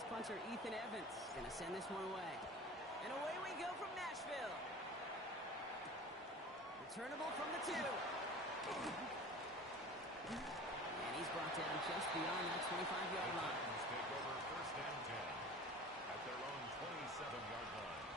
ace punter Ethan Evans going to send this one away. And away we go from Nashville. Returnable from the 2. And he's brought down just beyond that 25-yard line. Titans take over first and 10 at their own 27-yard line.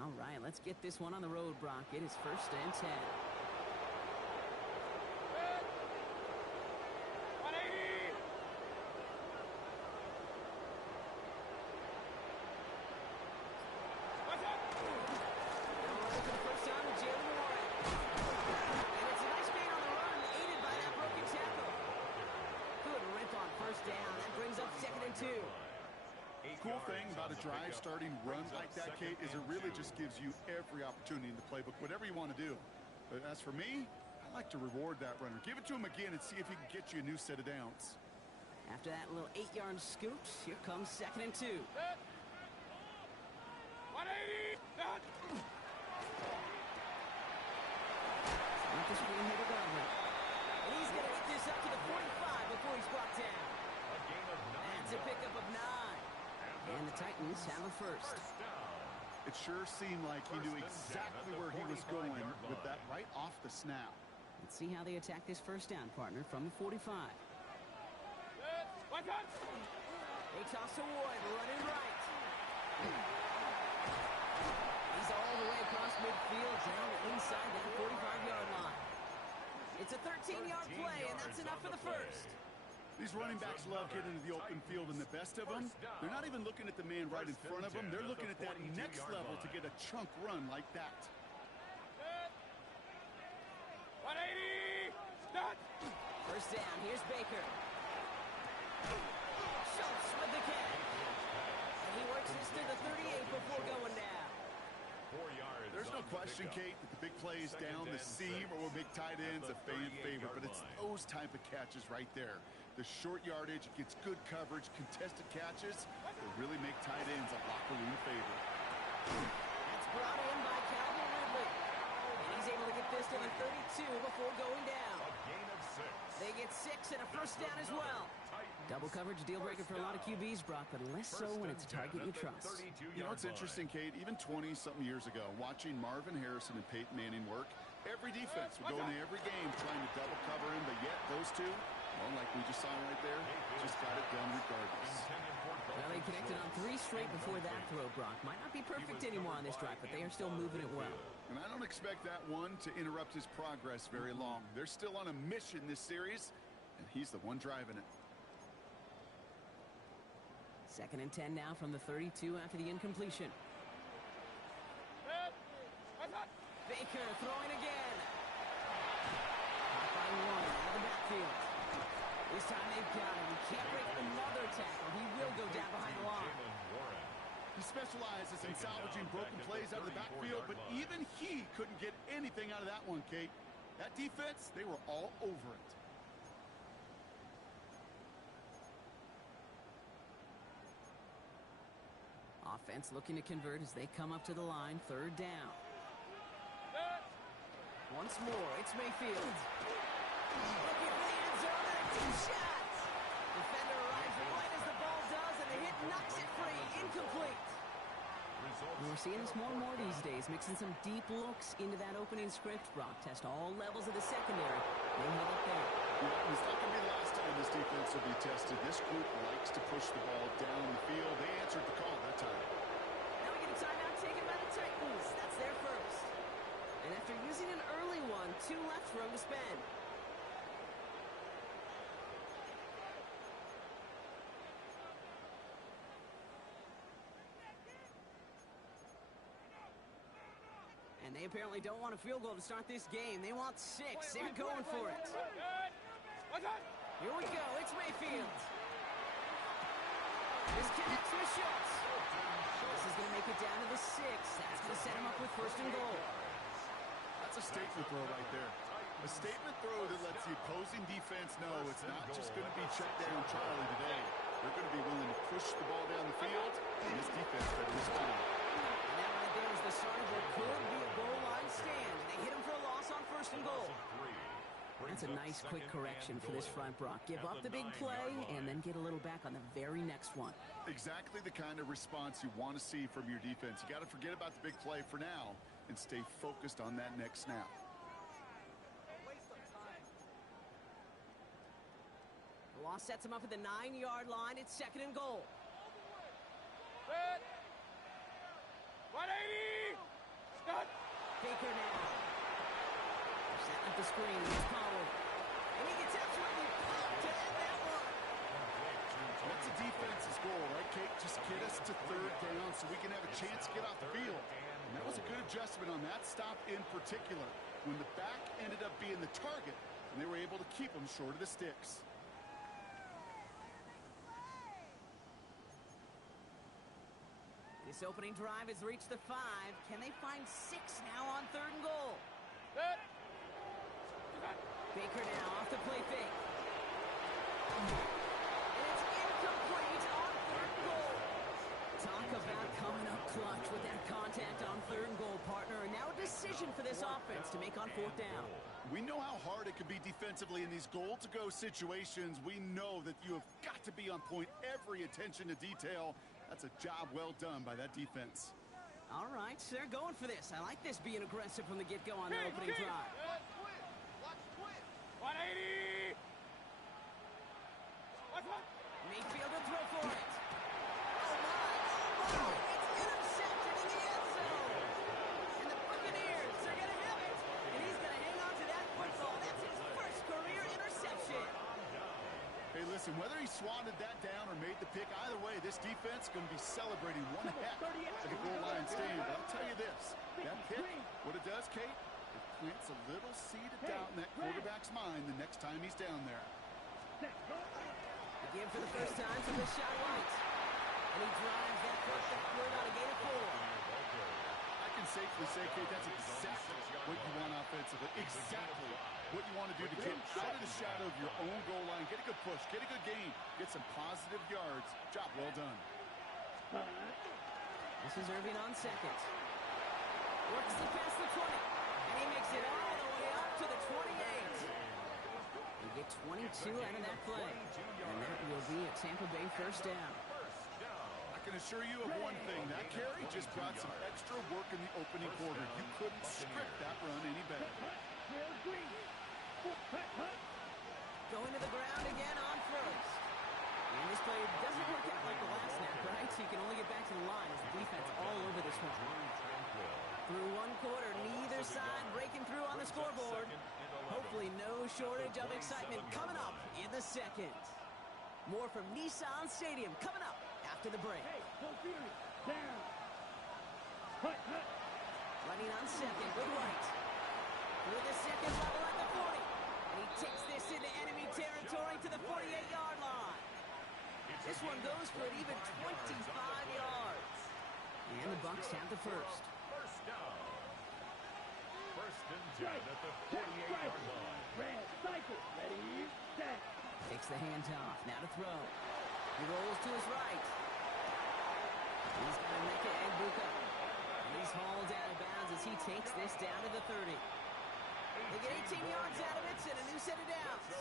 All right, let's get this one on the road, Brock. It is first and 10. Cool thing about a drive starting run like that, Kate, is it really just gives you every opportunity in the playbook, whatever you want to do. But as for me, I like to reward that runner. Give it to him again and see if he can get you a new set of downs. After that little 8-yard scoot, here comes second and 2. 180! Not the screen here to Godwin. And he's going to hit this up to the 45 before he's brought down. A gain of 9. That's a pickup of 9. And the Titans have a first. It sure seemed like he knew exactly where he was going with that right off the snap. Let's see how they attack this first down, partner, from the 45. They toss to Wood, running right. He's all the way across midfield, down inside that 45-yard line. It's a 13-yard play, and that's enough for the first. These running backs love getting into the open field, and the best of them, they're not even looking at the man right in front of them. They're looking at that next level to get a chunk run like that. 180! Stop! First down, here's Baker. Schultz with the catch. And he works this to the 38 before going down. 4 yards. There's no question, Kate, that the big plays down the seam or big tight ends a fan favorite, but it's those type of catches right there. The short yardage, it gets good coverage, contested catches that really make tight ends a locker room favorite. It's brought in by Calvin Ridley. And he's able to get this to the 32 before going down. A gain of 6. They get 6 and a first down as well. Double coverage, deal breaker for a lot of QBs, Brock, but less so when it's a target you trust. You know, it's interesting, Kate, even 20-something years ago, watching Marvin Harrison and Peyton Manning work, every defense would go into every game trying to double cover him, but yet those two, well, like we just saw right there, just got it done regardless. Well, they connected on 3 straight before that throw, Brock. Might not be perfect anymore on this drive, but they are still moving it well. And I don't expect that one to interrupt his progress very long. They're still on a mission this series, and he's the one driving it. Second and 10 now from the 32 after the incompletion. Baker throwing again. Caught by 1 out of the backfield. This time they've got him. He can't break another tackle. He will go down behind the line. He specializes in salvaging broken plays out of the backfield, but even he couldn't get anything out of that one, Kate. That defense, they were all over it. Offense looking to convert as they come up to the line. Third down. Once more, it's Mayfield. Looking for the end zone and a deep shot. Defender arrives right as the ball does, and the hit knocks it free. Incomplete. We're seeing this more and more these days, mixing some deep looks into that opening script. Brock test all levels of the secondary. They hit it there. Yeah, it's not going to be the last time this defense will be tested. This group likes to push the ball down the field. They answered the call that time. Now we get a timeout taken by the Titans. That's their first. And after using an early one, 2 left for him to spend. And they apparently don't want a field goal to start this game. They want 6. They're going for it. Here we go. It's Mayfield. This connects with Schultz. This is going to make it down to the 6. That's going to set him up with first and goal. That's a statement throw right there. A statement throw that lets the opposing defense know it's not just going to be check down Charlie today. They're going to be willing to push the ball down the field, and this defense better respond. And that right there is the start of what could be a goal line stand. They hit him for a loss on 1st and goal. That's a nice quick correction for this front, Brock. Give up the big play and then get a little back on the very next one. Exactly the kind of response you want to see from your defense. You got to forget about the big play for now and stay focused on that next snap. The loss sets him up at the 9-yard line. It's 2nd and goal. Set. 180. Start. Baker now. Setting up the screen. Here's Powell. And he gets absolutely pumped to end that one. That's the defense's goal, right, Kate? Just get us to 3rd down so we can have a chance to get off the field. And that was a good adjustment on that stop in particular, when the back ended up being the target, and they were able to keep him short of the sticks. This opening drive has reached the 5. Can they find 6 now on 3rd and goal? Set. Baker now off the play fake. And it's incomplete on 3rd and goal. Talk about coming up clutch with that contact on 3rd and goal, partner. And now a decision for this offense to make on 4th down. We know how hard it can be defensively in these goal-to-go situations. We know that you have got to be on point, every attention to detail. That's a job well done by that defense. All right, they're going for this. I like this being aggressive from the get-go on the opening drive. 180. Mayfield will throw for it. Oh, my. It's intercepted in the end zone. And the Buccaneers are going to have it. And he's going to hang on to that football. That's his first career interception. Hey, listen, whether he swatted that down or made the pick, either way, this defense is going to be celebrating one heck of a goal line stand. But I'll tell you this, that pick, what it does, Kate, it plants a little seed of doubt in that quarterback's mind the next time he's down there. Again for the first time from the shot right. And he drives that foot backward on a gain of 4. I can safely say, Kate, that's exactly what you want offensively. Exactly what you want to do to get out of the shadow of your own goal line. Get a good push, get a good gain, get some positive yards. Job well done. This is Irving on 2nd. Works it past the 20. And he makes it all the way up to the 28. They get 22 out of that play. And that will be a Tampa Bay 1st down. I can assure you of one thing. That carry just brought some extra work in the opening quarter. You couldn't script that run any better. Going to the ground again on 1st. And this play doesn't work out like the last snap, right? So you can only get back to the line as the defense all over this one. Through one quarter, neither side breaking through on the scoreboard. Hopefully no shortage of excitement coming up in the 2nd. More from Nissan Stadium coming up after the break. Running on 2nd with White. Through the 2nd level at the 40. And he takes this into enemy territory to the 48-yard line. This one goes for an even 25 yards. And the Bucs have the 1st. First down. 1st and 10 at the 48-yard line. Red cycle. Ready, set. Takes the handoff. Now to throw. He rolls to his right. He's got Emeka Egbuka. And he's hauled out of bounds as he takes this down to the 30. They get 18 yards out of it and a new set of downs.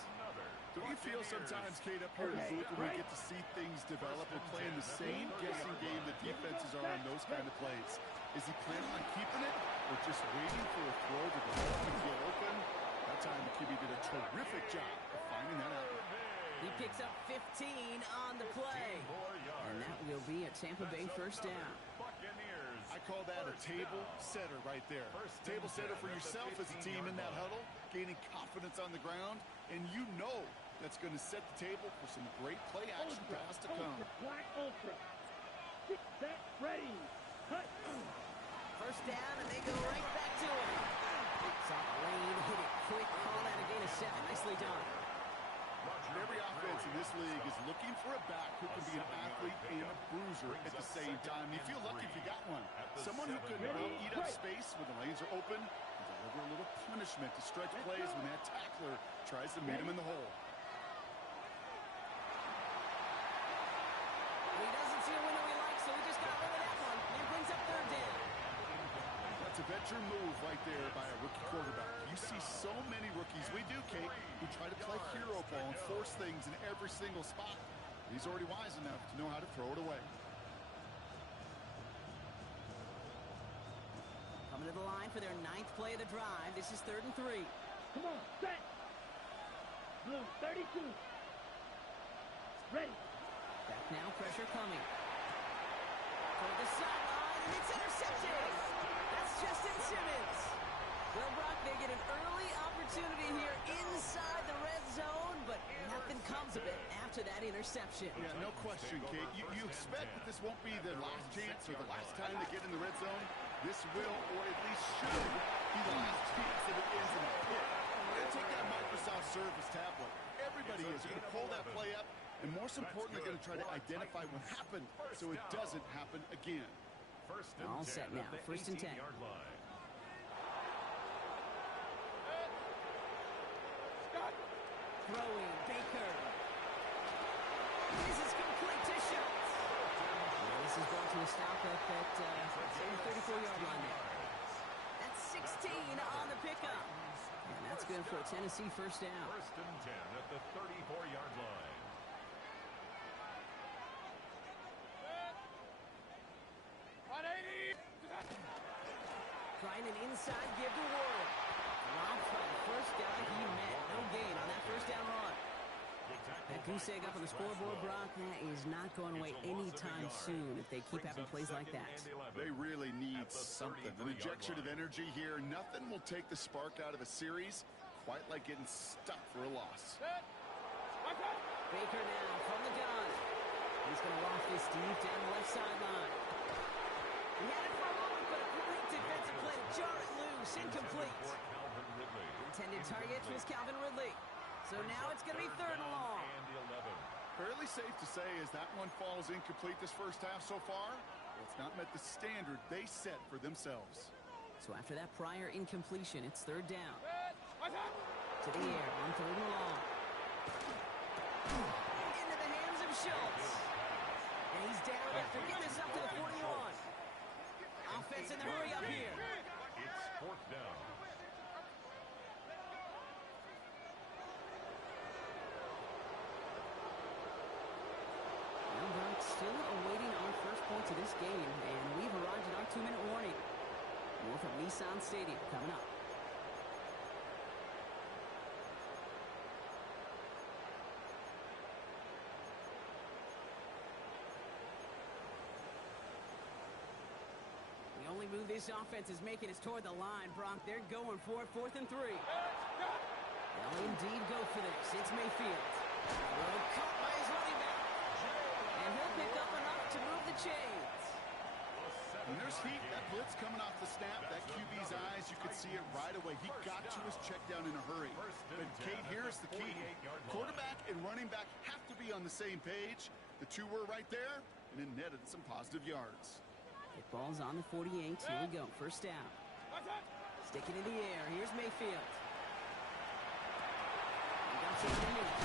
Don't you feel sometimes, Kate, up here in the booth when we get to see things develop? We're playing the same guessing game that defenses are on those kind of plays. Is he planning on keeping it or just waiting for a throw to go and get open? That time the QB did a terrific job of finding that out. He picks up 15 on the play. And that will be a Tampa Bay 1st down. I call that a table setter right there. Table setter for yourself as a team in that huddle, gaining confidence on the ground, and you know that's going to set the table for some great play action pass to come. Black Ultra. Set, ready, cut. 1st down, and they go right back to it. Saw the lane, hit it quick, call that a gain of 7. Nicely done. Every offense in this league is looking for a back who can be an athlete and a bruiser at the same time. You feel lucky if you got one. Someone who can eat up space when the lanes are open and deliver over a little punishment to stretch plays when that tackler tries to meet him in the hole. He doesn't see a window he likes, so he just got rid of that one. And brings up third down. That's a veteran move right there by a rookie quarterback. You see so many rookies, we do, Kate, who try to play hero ball and force things in every single spot. He's already wise enough to know how to throw it away. Coming to the line for their 9th play of the drive. This is 3rd and 3. Come on, set. Blue, 32. Ready. Back now, pressure coming. Toward the sideline, and it's intercepted. That's Justin Simmons. Well, Brock, they get an early opportunity here inside the red zone, but nothing comes of it after that interception. Yeah, no question, Kate. You expect that this won't be the last chance or the last time they get in the red zone. This will, or at least should, be the last chance that it ends in a pit. We're going to take that Microsoft Surface tablet. Everybody is going to pull that play up, and most importantly, going to try to identify what happened so it doesn't happen again. All set now, 1st and 10. Throwing, Baker. This is complete to Schultz. This is brought to a stop at that 34-yard line there. That's 16 on the pickup. And that's good for a Tennessee first down. 1st and 10 at the 34-yard line. Trying an inside give to Ward. Robbed by the first guy he met. No gain on that first down run. That goose egg up on the scoreboard, Brock, that is not going away anytime soon if they keep having plays like that. They really need something. An injection of energy here. Nothing will take the spark out of a series quite like getting stuck for a loss. Baker now from the gun. He's going to loft this deep down the left sideline. He had it for a moment, but a great defensive play to jar it loose. Incomplete. Intended target was Calvin Ridley. So now it's going to be 3rd and long. Fairly safe to say as that one falls incomplete this first half so far, it's not met the standard they set for themselves. So after that prior incompletion, it's 3rd down. To the air on 3rd and long. Into the hands of Schultz. And he's down after getting this up to the 41. Offense in the hurry up here. It's 4th down. Well, Brock, still awaiting our first points of this game, and we've arrived at our 2-minute warning. More from Nissan Stadium coming up. The only move this offense is making is toward the line, Brock. They're going for it, 4th and 3. They'll indeed go for this. It's Mayfield. Well, caught by his running back. And he'll pick up enough to move the chains. When there's heat, that blitz coming off the snap, that QB's eyes, you could see it right away. He got to his check down in a hurry. But, Kate, here's the key. Quarterback and running back have to be on the same page. The two were right there, and it netted some positive yards. It ball's on the 48. Here we go. First down. Sticking in the air. Here's Mayfield. He dumps it underneath.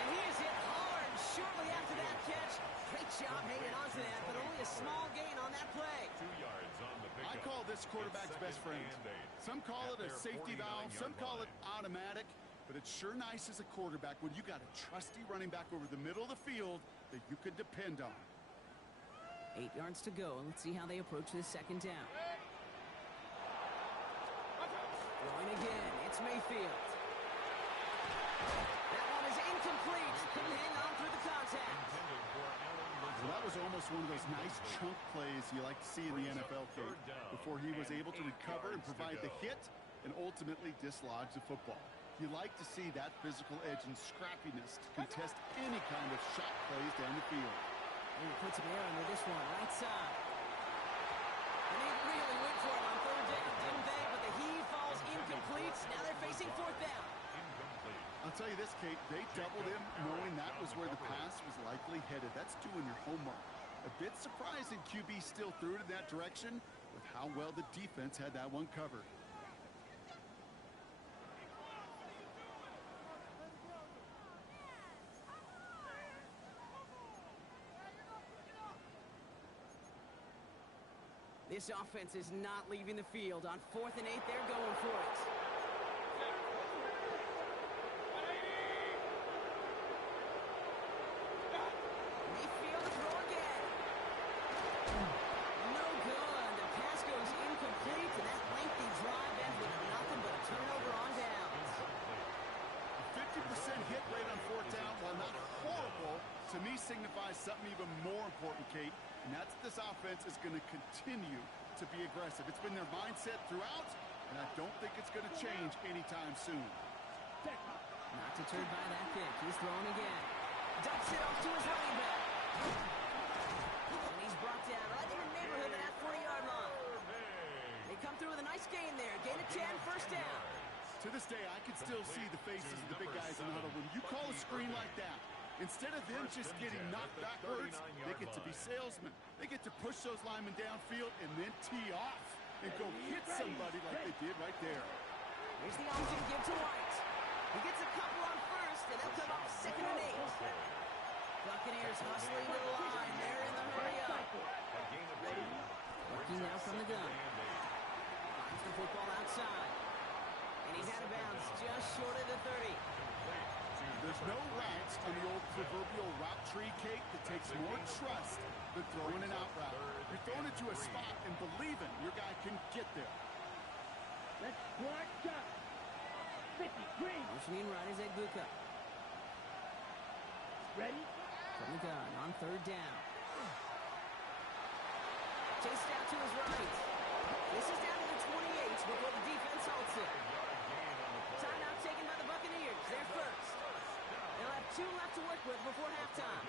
And he is hit hard shortly after that catch. Great job hanging on to that, but only a small gain on that play. 2 yards on the pickup. I call this quarterback's best friend. Some call it a safety valve, some call it automatic, but it's sure nice as a quarterback when you got a trusty running back over the middle of the field that you can depend on. 8 yards to go. Let's see how they approach this 2nd down. Throwing again. It's Mayfield. That one is incomplete. Couldn't hang on through the contact. Well, that was almost one of those nice chunk plays you like to see in the NFL, Kate, before he was able to recover and provide the hit and ultimately dislodge the football. You like to see that physical edge and scrappiness to contest any kind of shot plays down the field. And he puts some air under this one, right side. And they really went for it on 3rd down, didn't they? But the heave falls incomplete. Now they're facing 4th down. I'll tell you this, Kate, they doubled him knowing that was where the pass was likely headed. That's doing your homework. A bit surprising QB still threw it in that direction with how well the defense had that one covered. This offense is not leaving the field. On 4th and 8, they're going for it. Mayfield to throw again. No good. The pass goes incomplete, and that lengthy drive ends with nothing but a turnover on downs. 50% hit rate on 4th down, while not horrible, to me signifies something even more important, Kate, and that's this offense is going to continue to be aggressive. It's been their mindset throughout, and I don't think it's going to change anytime soon. Not deterred by that pick. He's throwing again. Dumps it off to his running back. And he's brought down right in the neighborhood of that 40-yard line. They come through with a nice gain there. Gain of 10, first down. To this day, I can still see the faces of the big guys in the huddle. When you call a screen like that, instead of them just getting knocked backwards, they get to be salesmen. They get to push those linemen downfield and then tee off and go hit somebody like they did right there. Here's the option to give to White. He gets a couple on first, and they'll come up 2nd and 8. Buccaneers hustling to the line. They're in the hurry up. Working now from the gun. Finds the football outside. And he's out of bounds just short of the 30. There's no routes on the old proverbial route tree, Kate, that takes more trust than throwing an out route. You're throwing it to a spot and believing your guy can get there. Let's march up. 53. Motioning right is Egbuka. Ready? From the gun on 3rd down. Chased out to his right. This is down to the 28 before the defense halts it. Timeout taken by the Buccaneers. They're first. They'll have 2 left to work with before halftime.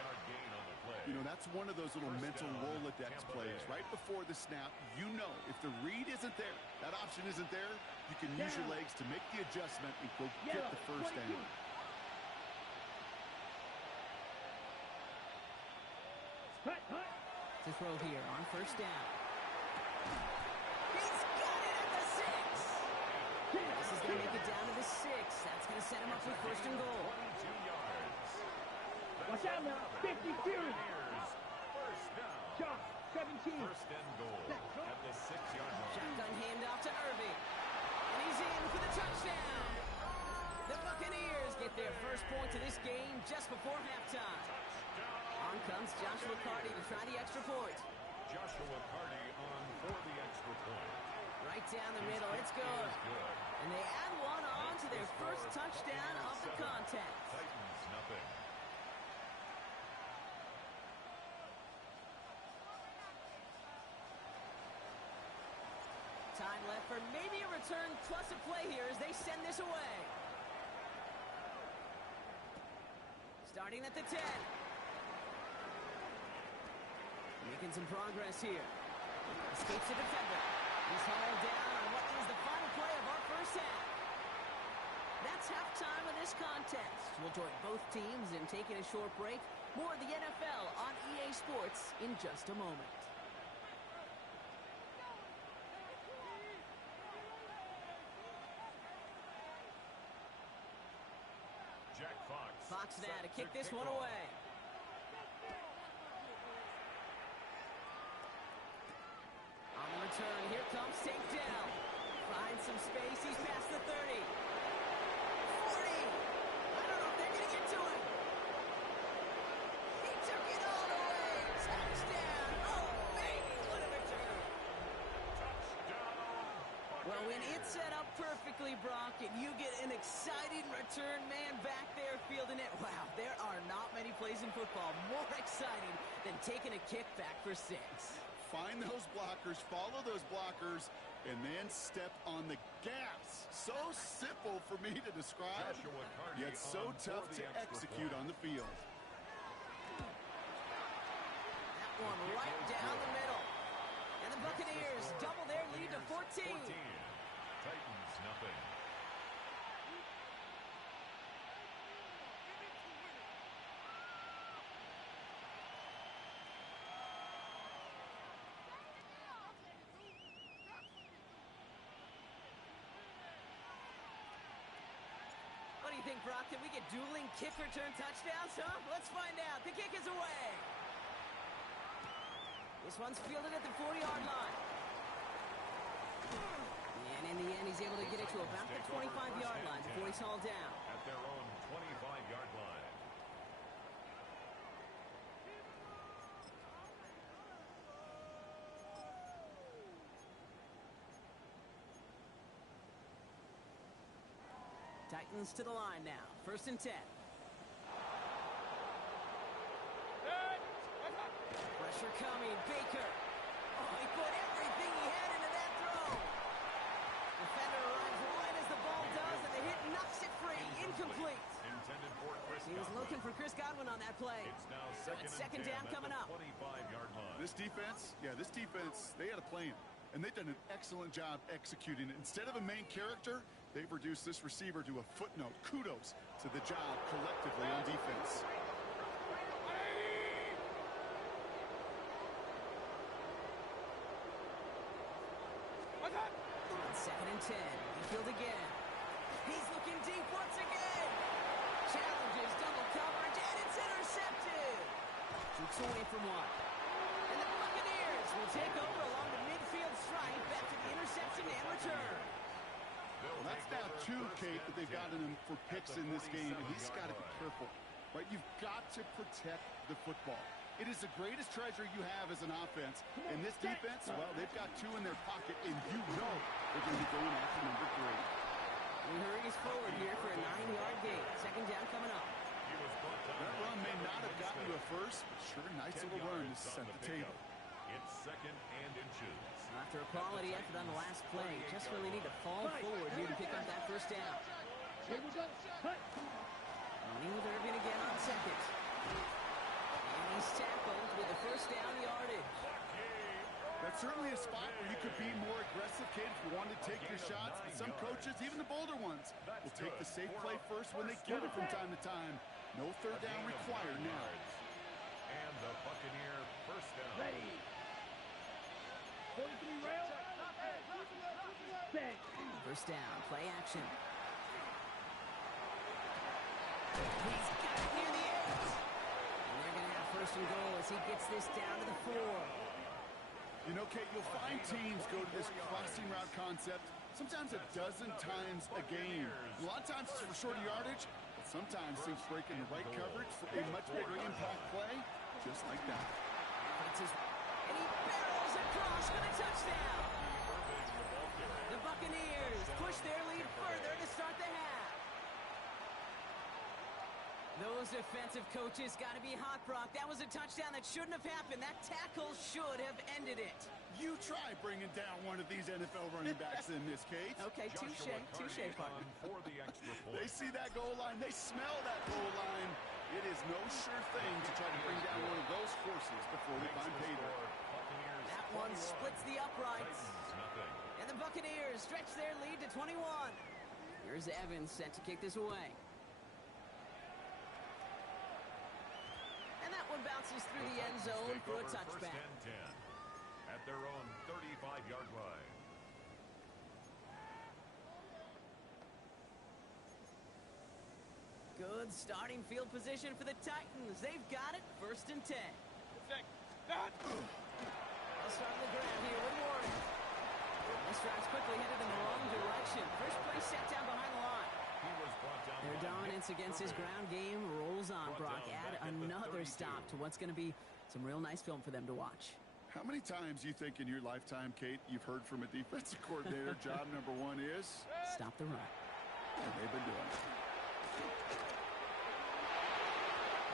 You know, that's one of those little mental Rolodex plays. Right before the snap, you know if the read isn't there, that option isn't there, you can use your legs to make the adjustment and go get the first down. To throw here on 1st down. He's got it at the 6. This is going to make it down to the 6. That's going to set him up with 1st and goal. Watch out now. 50 Fury. Shot. 17. 1st and goal at the 6-yard line. Shotgun handoff to Irving. And he's in for the touchdown. The Buccaneers get their first point of this game just before halftime. On comes Joshua Carty to try the extra point. Joshua Carty on for the extra point. Right down the middle. It's good. And they add one on to their first touchdown of the contest. Titans nothing. Time left for maybe a return plus a play here as they send this away. Starting at the 10. Making some progress here. Escapes the defender. He's hauled down on what is the final play of our first half. That's halftime of this contest. We'll join both teams in taking a short break. More of the NFL on EA Sports in just a moment. Jack Fox. Fox now to kick this one away. On the return, here comes takedown. Finds some space, he's past the 30. 40. I don't know if they're going to get to him. He took it all the way. Touchdown. Oh, baby, what a return. Well, when it's set up perfectly, Brock, and you get an exciting return man back there fielding it, wow, there are not many plays in football more exciting than taking a kick back for 6. Find those blockers, follow those blockers, and then step on the gas. So simple for me to describe, yet so tough to execute on the field. That one right down the middle. And the Buccaneers double their lead to 14. Titans nothing. What do you think, Brock? Can we get dueling kick return touchdowns, huh? Let's find out. The kick is away. This one's fielded at the 40-yard line. And in the end, he's able to get it to about the 25-yard line before he's hauled down. At their own 25-yard line. Titans to the line now. 1st and 10. Pressure coming. Baker. Oh, he put everything he had into that throw. Defender arrives right as the ball does, and the hit knocks it free. Incomplete. Intended for Chris He was Godwin. looking for Chris Godwin on that play. It's now So it's second and 10 down at coming the up. 25-yard line. This defense, they had a plan. And they've done an excellent job executing it. Instead of a main character, they've reduced this receiver to a footnote. Kudos to the job collectively on defense. On 2nd and 10. Mayfield again. He's looking deep once again. Challenges double coverage, and it's intercepted. Shoots away from one. And the Buccaneers will take over along the midfield stripe back to the interception and return. Well, that's now 2, Kate, that they've gotten him for picks in this game, and he's got to be careful. Right? You've got to protect the football. It is the greatest treasure you have as an offense. And this defense, well, they've got 2 in their pocket, and you know they're going to be going after number 3. He hurries forward here for a 9-yard gain. Second down coming up. That run may not have gotten you a first, but sure, nice little run to set the table. It's 2nd and inches. After a quality effort on the last play, just really need to fall forward here to pick up that first down. Here we go. Cut. Running with Irvin again on second. And he's tackled with the first down yardage. That's certainly a spot where you could be more aggressive, Kate, if you want to take your shots. And some coaches, even the bolder ones, will take the safe play first when they get it from time to time. No third down required now. And the Buccaneer first down. Ready. 43 rail. Set. First down, play action. He's got it near the edge. And they're going to have first and goal as he gets this down to the 4. You know, Kate, you'll find teams go to this crossing route concept sometimes a dozen times a game. A lot of times it's for shorter yardage, but sometimes things break in the right coverage for a much bigger impact play, just like that. And he barrels across for the touchdown. The Buccaneers push their lead further to start the half. Those defensive coaches got to be hot, Brock. That was a touchdown that shouldn't have happened. That tackle should have ended it. You try bringing down one of these NFL running backs in this case. Okay, touche, partner. For the extra point. They see that goal line. They smell that goal line. It is no sure thing to try to bring down one of those horses before we find pay dirt. That one splits the uprights. Nothing. And the Buccaneers stretch their lead to 21. Here's Evans set to kick this away. And that one bounces through the end zone for a touchback. First and 10 at their own 35-yard line. Good starting field position for the Titans. They've got it. First and 10. They'll start on the ground here with Warren. This drive's quickly headed in the wrong direction. First play set down behind the line. He was brought down. Their dominance against his ground game rolls on, Brock. Add another stop to what's going to be some real nice film for them to watch. How many times do you think in your lifetime, Kate, you've heard from a defensive coordinator, job number 1 is? Stop the run. And they've been doing it.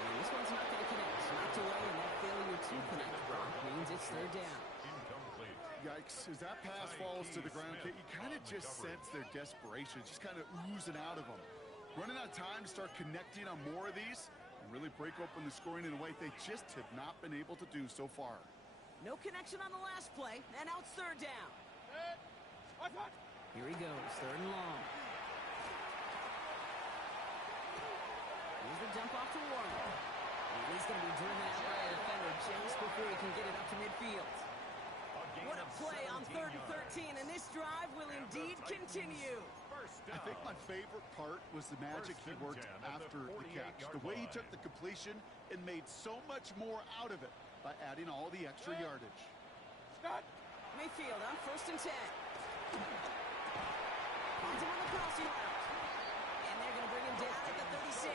And this one's not going to connect. Knocked away, and that failure to connect, Brock, means it's third down. Incomplete. Yikes. As that pass falls to the ground, Kate, you kind of just sense their desperation. Just kind of oozing out of them. Running out of time to start connecting on more of these and really break open the scoring in a way they just have not been able to do so far. No connection on the last play, and now it's third down. Here he goes, third and long. Here's the dump off to Warren. And he's going to be driven out by a defender just before he can get it up to midfield. What a play on 3rd and 13, and this drive will indeed continue. I think my favorite part was the magic he worked after the catch. The way he took the completion and made so much more out of it by adding all the extra yardage. Mayfield on 1st and 10. Finds him on the crossing route. And they're going to bring him down at the 36.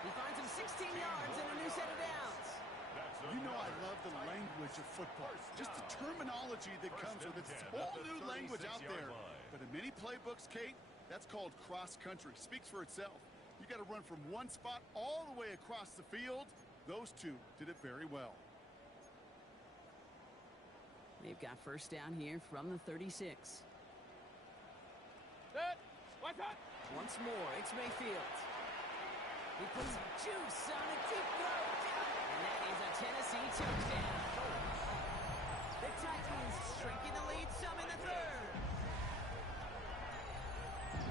He finds him 16 yards and a new set of downs. You know I love the language of football. Just the terminology that comes with it. It's a whole new language out there. But in many playbooks, Kate, that's called cross-country. Speaks for itself. You got to run from one spot all the way across the field. Those two did it very well. They've got first down here from the 36. Set. Watch out. Once more, it's Mayfield. He puts some juice on a deep throw. And that is a Tennessee touchdown. The Titans shrinking the lead some in the third.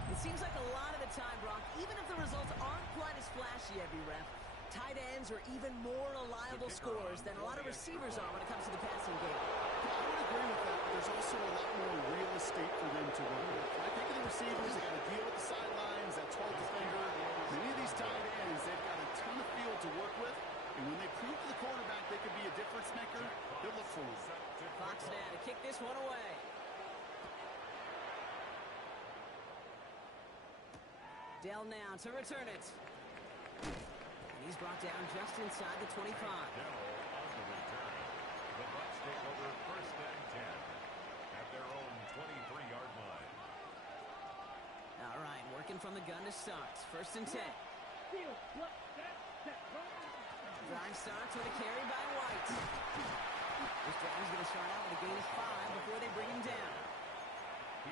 It seems like a lot of the time, Brock, even if the results aren't quite as flashy every rep, tight ends are even more reliable scorers than a lot of receivers are when it comes to the passing game. I would agree with that, but there's also a lot more real estate for them to work with. I think of the receivers, they got to deal with the sidelines, that 12th defender. Many of these tight ends, they've got a ton of field to work with, and when they prove to the quarterback they could be a difference maker, they'll look for him. Fox now to kick this one away. Dell now to return it. And he's brought down just inside the 25. Dell on the return. The Bucs take over first and 10 at their own 23-yard line. All right, working from the gun to start. First and 10. Drive starts with a carry by White. This drive is going to start out with a gain of 5 before they bring him down.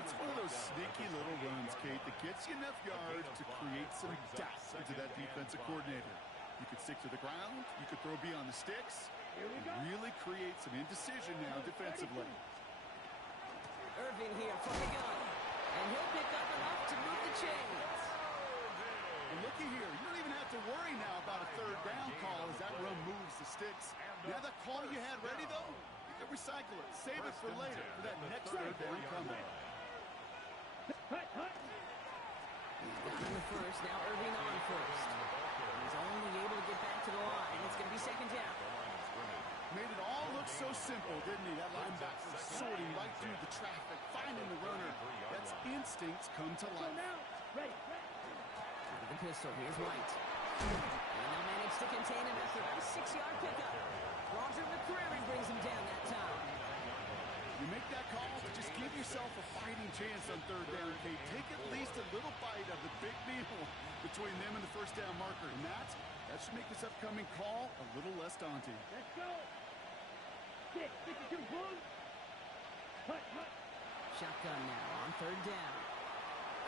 It's one of those sneaky little runs, Kate, that gets you enough yards to create some doubt into that defensive coordinator. You could stick to the ground, you could throw beyond the sticks, and really create some indecision now defensively. Irving here from the gun. And he'll pick up enough to move the chains. And looky here, you don't even have to worry now about a third down call as that run moves the sticks. You have that call you had ready, though? You can recycle it, save it for later, for that next third down comeback. He's down in the first, now Irving on first. He's only able to get back to the line. It's going to be second down. Made it all look so simple, didn't he? That linebacker sorting right through the traffic, finding the runner. That's instincts come to life. Ready. With the pistol, here's White. And they'll manage to contain him after about a 6-yard pickup. Roger McCreary brings him down that time. You make that call, but just give yourself a fighting chance on third down, Kate. Take at least a little bite of the big meal between them and the first down marker. And that should make this upcoming call a little less daunting. Let's go. 62 blue. Hut. Shotgun now on third down.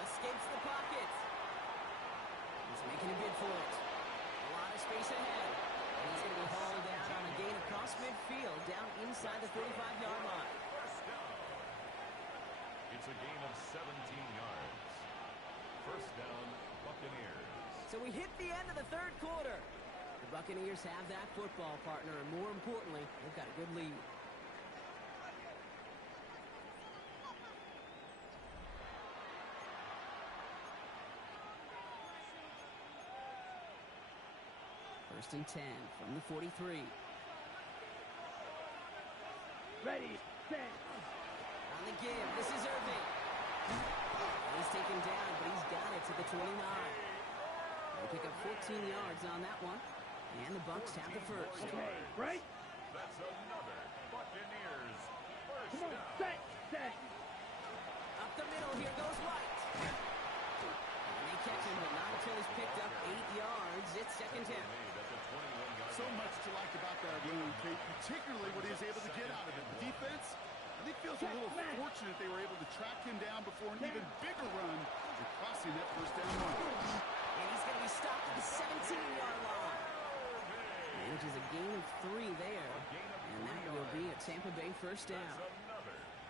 Escapes the pocket. He's making a bid for it. A lot of space ahead. And he's going to be hauled down on a gain across midfield, down inside the 35-yard line. It's a gain of 17 yards. First down, Buccaneers. So we hit the end of the third quarter. The Buccaneers have that football partner, and more importantly, they've got a good lead. First and 10 from the 43. Ready, set. On the give, this is Irving. He's taken down, but he's got it to the 29. They pick up 14 yards on that one, and the Bucs have the first. Okay, right? That's another Buccaneers first Come on, down. set. Up the middle, here goes White. And they catch him, but not until he's picked up 8 yards. It's second down. So much to like about that run, Kate, particularly what he was able to get out of it. The defense, I think, feels a little fortunate they were able to track him down before an even bigger run and crossing that first down line. And he's going to be stopped at the 17-yard line. Manages a gain of 3 there. And that will be a Tampa Bay first down.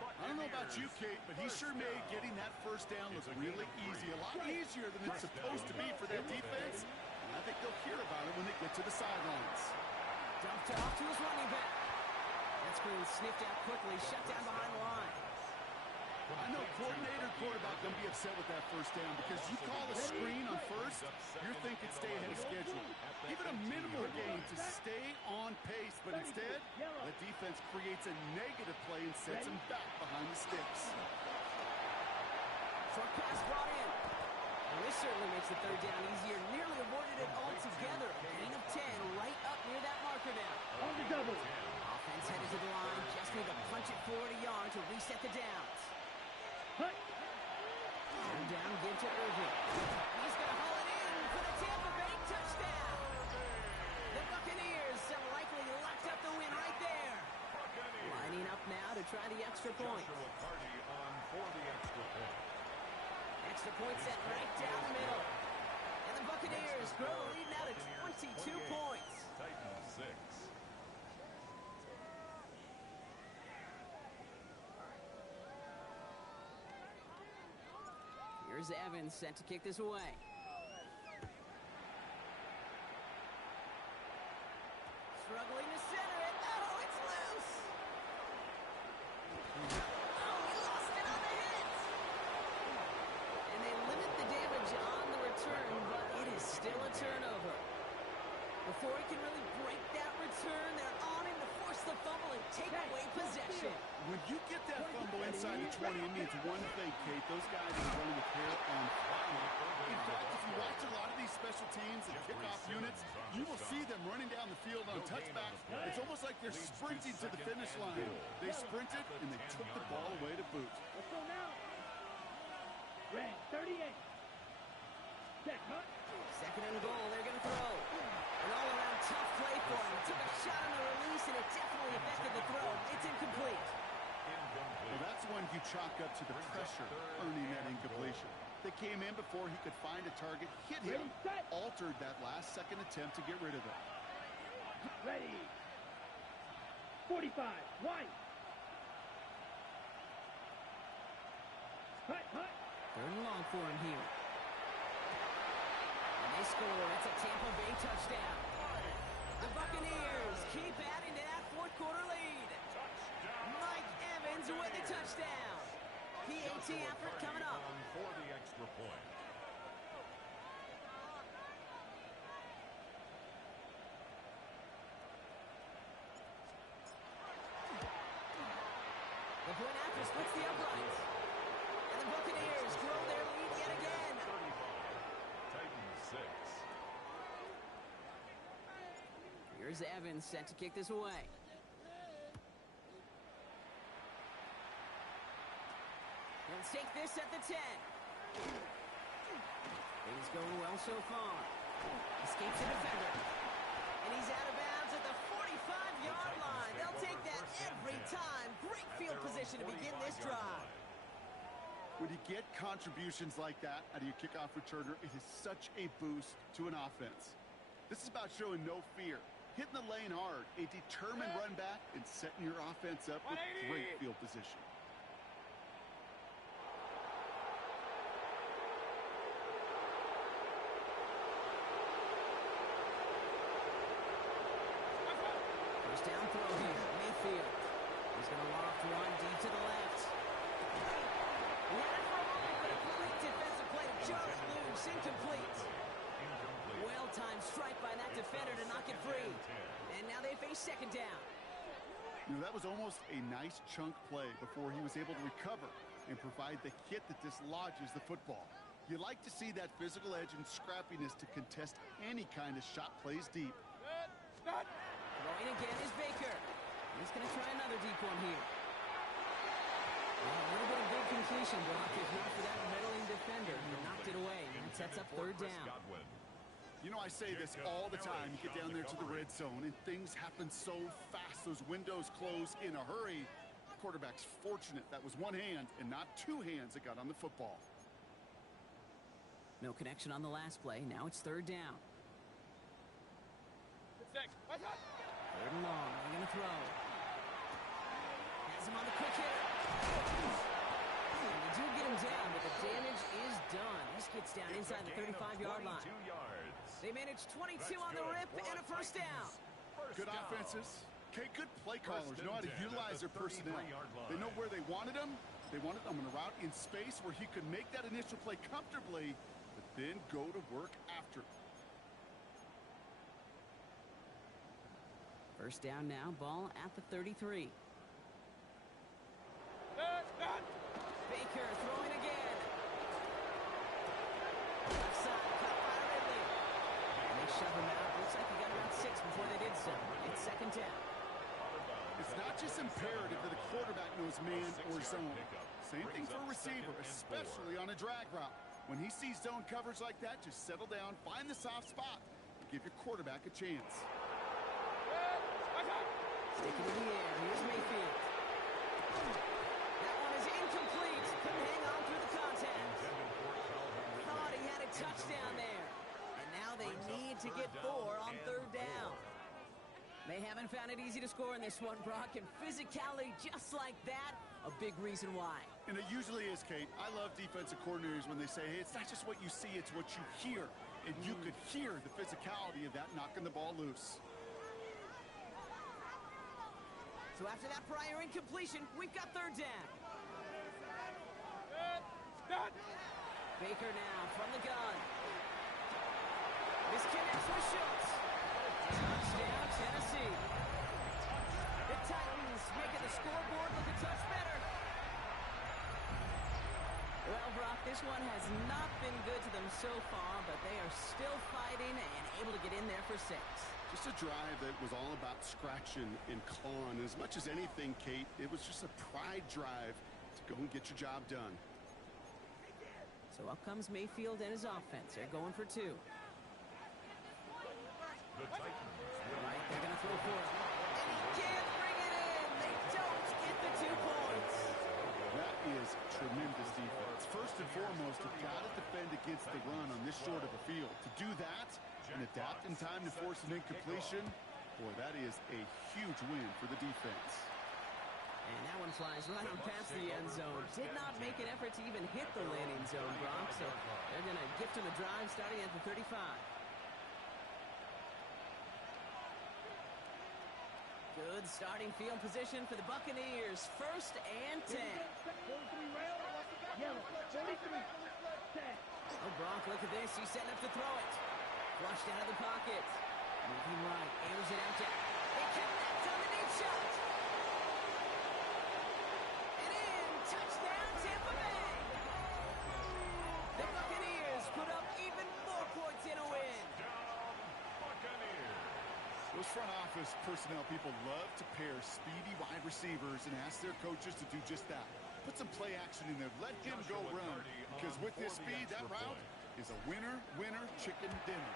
I don't know about you, Kate, but he sure made getting that first down look really easy. A lot easier than it's supposed to be for that defense. And I think they'll hear about it when they get to the sidelines. Dumped off to his running back. That screen sniffed out quickly, shut down behind the line. I know coordinator quarterback going to be upset with that first down because you call a screen on first, you're thinking stay ahead of schedule. Give it a minimal gain to stay on pace, but instead, The defense creates a negative play and sets him back behind the sticks. Short pass brought in. And this certainly makes the third down easier. Nearly avoided it altogether. A gain of 10 right up near that marker now. On the double. Offense headed to the line. Just need to punch it forward a yard to reset the downs. Hut. Third down, give to Irving. He's going to haul it in for the Tampa Bay touchdown. The Buccaneers so likely locked up the win right there. Lining up now to try the extra point. Joshua Carty on for the extra point. Extra point set right down the middle. And the Buccaneers grow the lead now to 22 points. Titans 6. Here's Evans set to kick this away. Struggling to center it. Oh, it's loose. Oh, he lost it on the hit. And they limit the damage on the return, but it is still a turnover. Before he can really break that return, they're on him to force the fumble and take away possession. When you get that fumble inside the 20, it means one thing, Kate. Those guys are running with hair on fire. In fact, if you watch a lot of these special teams and kickoff units, you will see them running down the field on touchbacks. It's almost like they're sprinting to the finish line. They sprinted, and they took the ball away to boot. Let's go now. Red 38. Check, Hut. Second and goal, they're going to throw. An all-around tough play for him. He took a shot on the release, and it definitely affected the throw. It's incomplete. Well, that's one you chalk up to the pressure earning that incompletion. They came in before he could find a target, hit him, altered that last-second attempt to get rid of it. Ready. 45. White. Hut, hut. Third and long for him here. And they score. It's a Tampa Bay touchdown. The Buccaneers keep adding to that fourth quarter lead. Mike Evans with the touchdown. PAT effort coming up. For the extra point. The point after splits the uprights. And the Buccaneers grow their lead yet again. 35. Titans 6. Here's Evans set to kick this away. Let's take this at the 10. Things going well so far. Escapes the defender. And he's out of bounds at the 45-yard line. They'll take that every time. Great field position to begin this drive. When you get contributions like that out of your kickoff returner, it is such a boost to an offense. This is about showing no fear, hitting the lane hard, a determined run back, and setting your offense up with great field position. First down throw here, Mayfield. He's going to loft one deep to the left. He had it for a moment, but a complete defensive play to just loose, incomplete. Well-timed strike by that defender to knock it free. And now they face second down. You know, that was almost a nice chunk play before he was able to recover and provide the hit that dislodges the football. You like to see that physical edge and scrappiness to contest any kind of shot plays deep. Set. Start. Throwing again is Baker. He's going to try another deep one here. Well, a little bit of good completion block if not for that meddling defender who knocked it away. And it sets up third down. You know, I say this all the time. You get down there to the red zone, and things happen so fast. Those windows close in a hurry. The quarterback's fortunate that was one hand and not two hands that got on the football. No connection on the last play. Now it's third down. Six. What's up? Third and long. They're going to throw. Has him on the quick hitter. And they do get him down, but the damage is done. This gets down inside the 35-yard line. They manage 22 on the rip and a first down. Good offenses. Okay, good play callers know how to utilize their personnel. They know where they wanted them. They wanted them on a route in space where he could make that initial play comfortably, but then go to work after. First down now, ball at the 33. Baker throwing again. Left side, caught by Ridley. And they shove him out. Looks like he got around 6 before they did so. It's second down. It's not just imperative that the quarterback knows man or zone. Same thing for a receiver, especially on a drag route. When he sees zone coverage like that, just settle down, find the soft spot, and give your quarterback a chance. Sticking in the air. Here's Mayfield. That one is incomplete. Couldn't hang on through the contact. Thought he had a touchdown there. And now they need to get 4 on third down. They haven't found it easy to score in this one, Brock, and physicality just like that, a big reason why. And it usually is, Kate. I love defensive coordinators when they say, hey, it's not just what you see, it's what you hear. And you could hear the physicality of that knocking the ball loose. So after that prior incompletion, we've got third down. Baker now from the gun. This connects with Schultz. Touchdown, Tennessee. The Titans making the scoreboard look a touch better. Well, Brock, this one has not been good to them so far, but they are still fighting and able to get in there for 6. Just a drive that was all about scratching and clawing. As much as anything, Kate, it was just a pride drive to go and get your job done. So up comes Mayfield and his offense. They're going for 2. The Titans will Right, they're going to throw for it. And he can't bring it in. They don't get the 2 points. That is tremendous defense. First and foremost, you've got to defend against the run on this short of a field. To do that and adapt in time to force an incompletion, boy, that is a huge win for the defense. And that one flies right on past the end zone. Did not make an effort to even hit the landing zone, Brock. So they're going to gift him a drive starting at the 35. Good starting field position for the Buccaneers. First and 10. Oh, Brock, look at this. He's setting up to throw it. Flushed out of the pocket. Moving right. Airs it out to... They connect on the deep shot. And in. Touchdown, Tampa Bay. The Buccaneers put up even more points in a win. Those front office personnel people love to pair speedy wide receivers and ask their coaches to do just that. Put some play action in there. Let him go run. Because with his speed, that route is a winner, chicken dinner.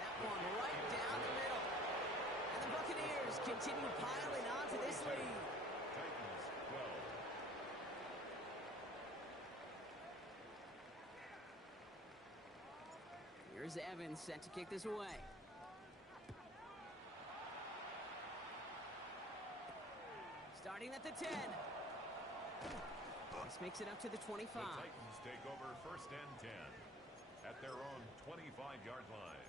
That one right down the middle. And the Buccaneers continue piling on to this lead. Titans 12. Here's Evans set to kick this away. Starting at the 10. This makes it up to the 25. The Titans take over first and 10 at their own 25-yard line.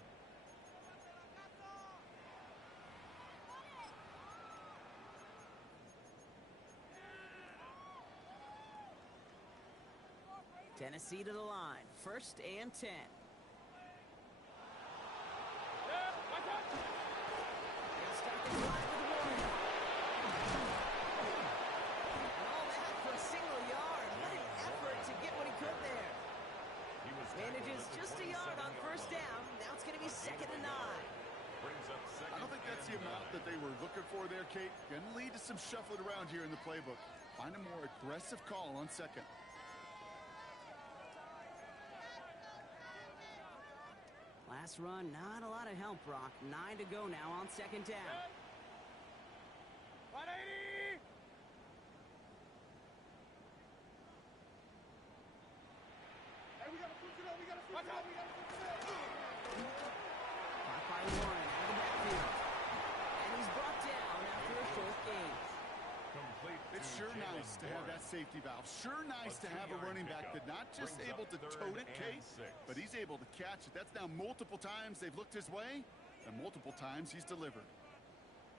Tennessee to the line. First and 10. They'll start the drive with one. And all that for a single yard. What an effort to get what he could there. Manages just a yard on first down. Now it's going to be second and 9. I don't think that's the amount that they were looking for there, Kate. Going to lead to some shuffling around here in the playbook. Find a more aggressive call on second. Last run, not a lot of help, Brock. 9 to go now on second down. 180! Hey, we gotta switch it up, we gotta switch it up, we gotta switch it up! Caught by Warren out of the backfield. And he's brought down after a short gain. It's sure nice to have that safety valve. Sure nice to have a running back that not just able to tote it, Kate, but he's able to catch it. That's now multiple times they've looked his way, and multiple times he's delivered.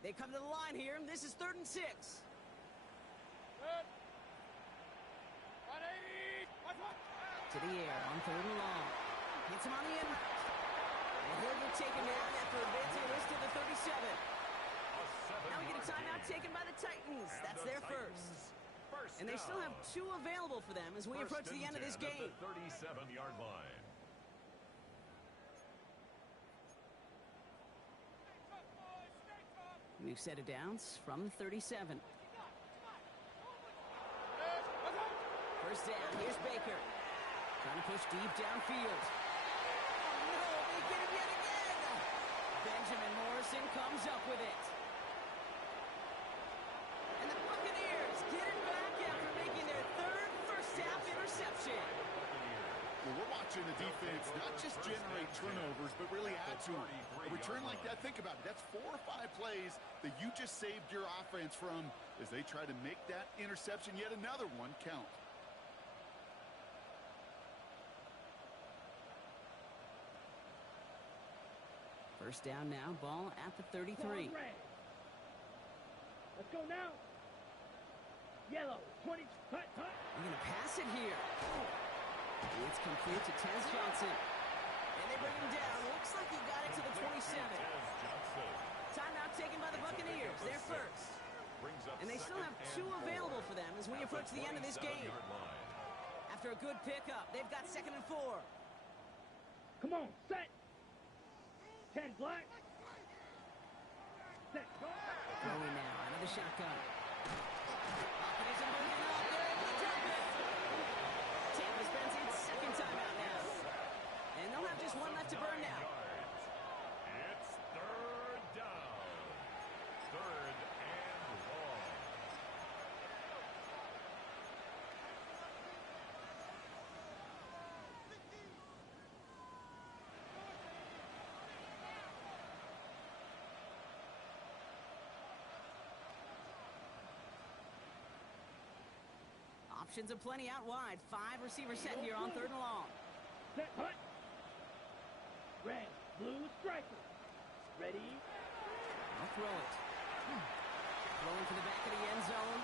They come to the line here, and this is 3rd and 6. Good. 180! Watch, watch! To the air on 3rd and long. Hits him on the end route. And he'll get taken down after advancing this to the 37. And they still have 2 available for them as we approach the end of this game. At the 37-yard line. New set of downs from the 37. First down, here's Baker. Trying to push deep downfield. Oh no, they get him yet again! Benjamin Morrison comes up with it. And the Buccaneers get it back after making their 3rd first-half interception. Well, we're watching the defense not just generate turnovers, but really add to them. A return like that, think about it. That's 4 or 5 plays that you just saved your offense from as they try to make that interception, yet another one, count. First down now, ball at the 33. Let's go now. Yellow, 20, hut. They're going to pass it here. It's complete to Tez Johnson. And they bring him down. Looks like he got it to the 27. Timeout taken by the Buccaneers. They're first. And they still have 2 available for them as we approach the end of this game. After a good pickup, they've got 2nd and 4. Come on, set. 10 black. Set, go. Throwing now out of the shotgun. Pocket isn't moving up. They're able to drop it. Tampa's been its 2nd timeout now. And they'll have just 1 left to burn now. It's 3rd down. 3rd and long. Options aplenty out wide. 5 receivers set here on 3rd and long. Set, hut. Red, blue, striker. Ready. I'll throw it. Throwing for the back of the end zone.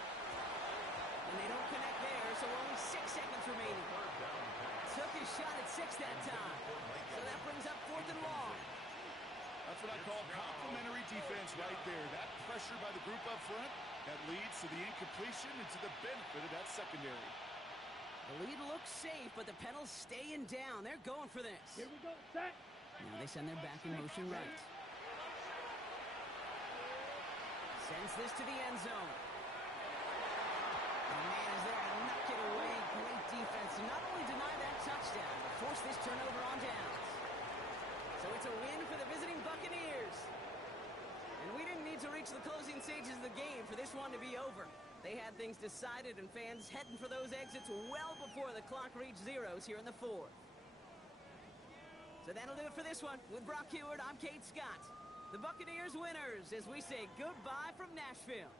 And they don't connect there, so only 6 seconds remaining. Took his shot at 6 that time. So that brings up 4th and long. That's what I call complimentary defense right there. That pressure by the group up front, that leads to the incompletion and to the benefit of that secondary. The lead looks safe, but the Penals staying down. They're going for this. Here we go, set. Now they send their back in motion right. Sends this to the end zone. The man is there to knock it away. Great defense to not only deny that touchdown, but force this turnover on downs. So it's a win for the visiting Buccaneers. And we didn't need to reach the closing stages of the game for this one to be over. They had things decided and fans heading for those exits well before the clock reached zeros here in the 4th. So that'll do it for this one. With Brock Heward, I'm Kate Scott. The Buccaneers winners as we say goodbye from Nashville.